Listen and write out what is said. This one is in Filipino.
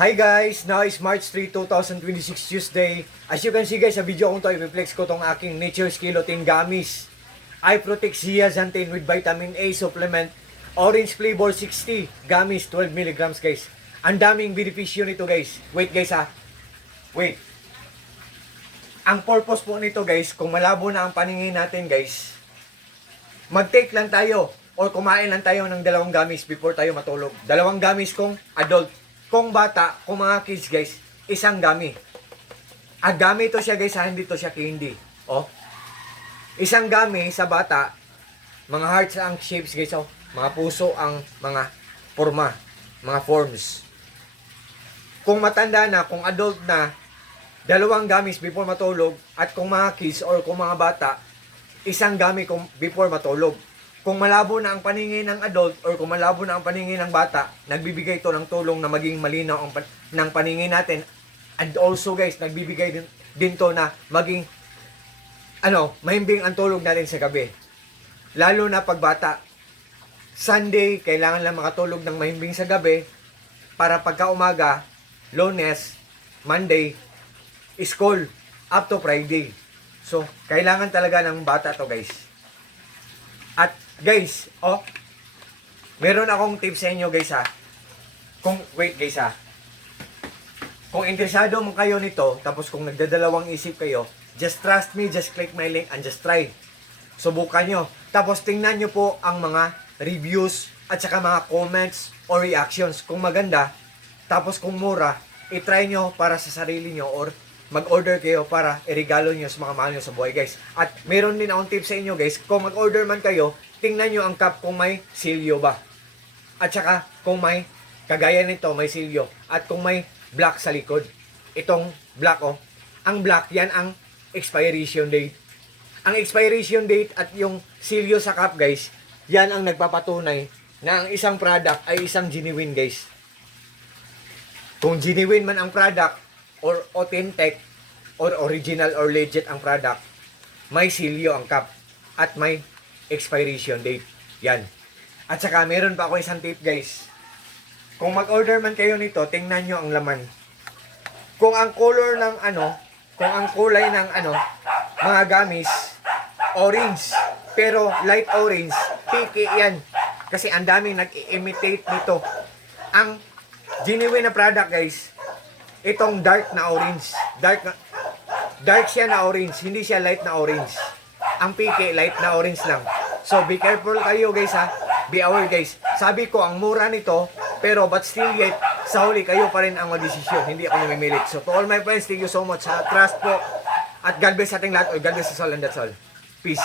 Hi guys! Now is March 3, 2026 Tuesday. As you can see guys, sa video kong to, i-flex ko tong aking Nature's Kilotin Gummies. I Protect Zeaxanthin with Vitamin A Supplement. Orange flavor 60 gummies, 12 mg guys. Ang daming benepisyo nito guys. Wait guys ha. Wait. Ang purpose po nito guys, kung malabo na ang paningin natin guys, mag-take lang tayo or kumain lang tayo ng 2 gummies before tayo matulog. 2 gummies kung adult. Kung bata, kung mga kids guys, 1 gummy. Gummy to siya guys, hindi to siya candy. Oh. 1 gummy sa bata, mga hearts ang shapes guys, oh. Mga puso ang mga forma, mga forms. Kung matanda na, kung adult na, 2 gummies before matulog, at kung mga kids or kung mga bata, 1 gummy before matulog. Kung malabo na ang paningin ng adult or kung malabo na ang paningin ng bata, nagbibigay ito ng tulong na maging malinaw ang ng paningin natin. And also guys, nagbibigay din to na maging mahimbing ang tulog natin sa gabi. Lalo na pag bata. Sunday, kailangan lang makatulog ng mahimbing sa gabi para pagka umaga, Lunes, Monday, school, up to Friday. So, kailangan talaga ng bata to guys. At guys, meron akong tips sa inyo guys ha. Wait guys ha. Kung interesado mo kayo nito, tapos kung nagdadalawang isip kayo, just trust me, just click my link and just try. Subukan nyo. Tapos tingnan nyo po ang mga reviews at saka mga comments or reactions. Kung maganda, tapos kung mura, itry nyo para sa sarili nyo or mag-order kayo para iregalo nyo sa mga mahal nyo sa buhay guys. At meron din akong tips sa inyo guys, kung mag-order man kayo, tingnan nyo ang cup kung may silyo ba. At saka kung may kagaya nito, may silyo. At kung may black sa likod. Itong black ang black yan ang expiration date. Ang expiration date at yung silyo sa cup guys, yan ang nagpapatunay na ang isang product ay isang genuine guys. Kung genuine man ang product or authentic or original or legit ang product, may silyo ang cup at may expiration date. Yan. At saka meron pa ako isang tip guys. Kung mag-order man kayo nito, tingnan nyo ang laman. Kung ang color ng kung ang kulay ng mga gummies, orange, pero light orange, piki yan. Kasi ang daming nag-imitate nito. Ang genuine na product guys, itong dark na orange. Dark siya na orange, hindi siya light na orange. Ang piki, light na orange lang. So, be careful kayo guys ha. Be aware guys. Sabi ko, ang mura nito, pero but still yet, sa huli kayo pa rin ang magdesisyon. Hindi ako namimilit. So, to all my friends, thank you so much ha. Trust po. At God bless sa ating lahat. Or God bless us all and that's all. Peace.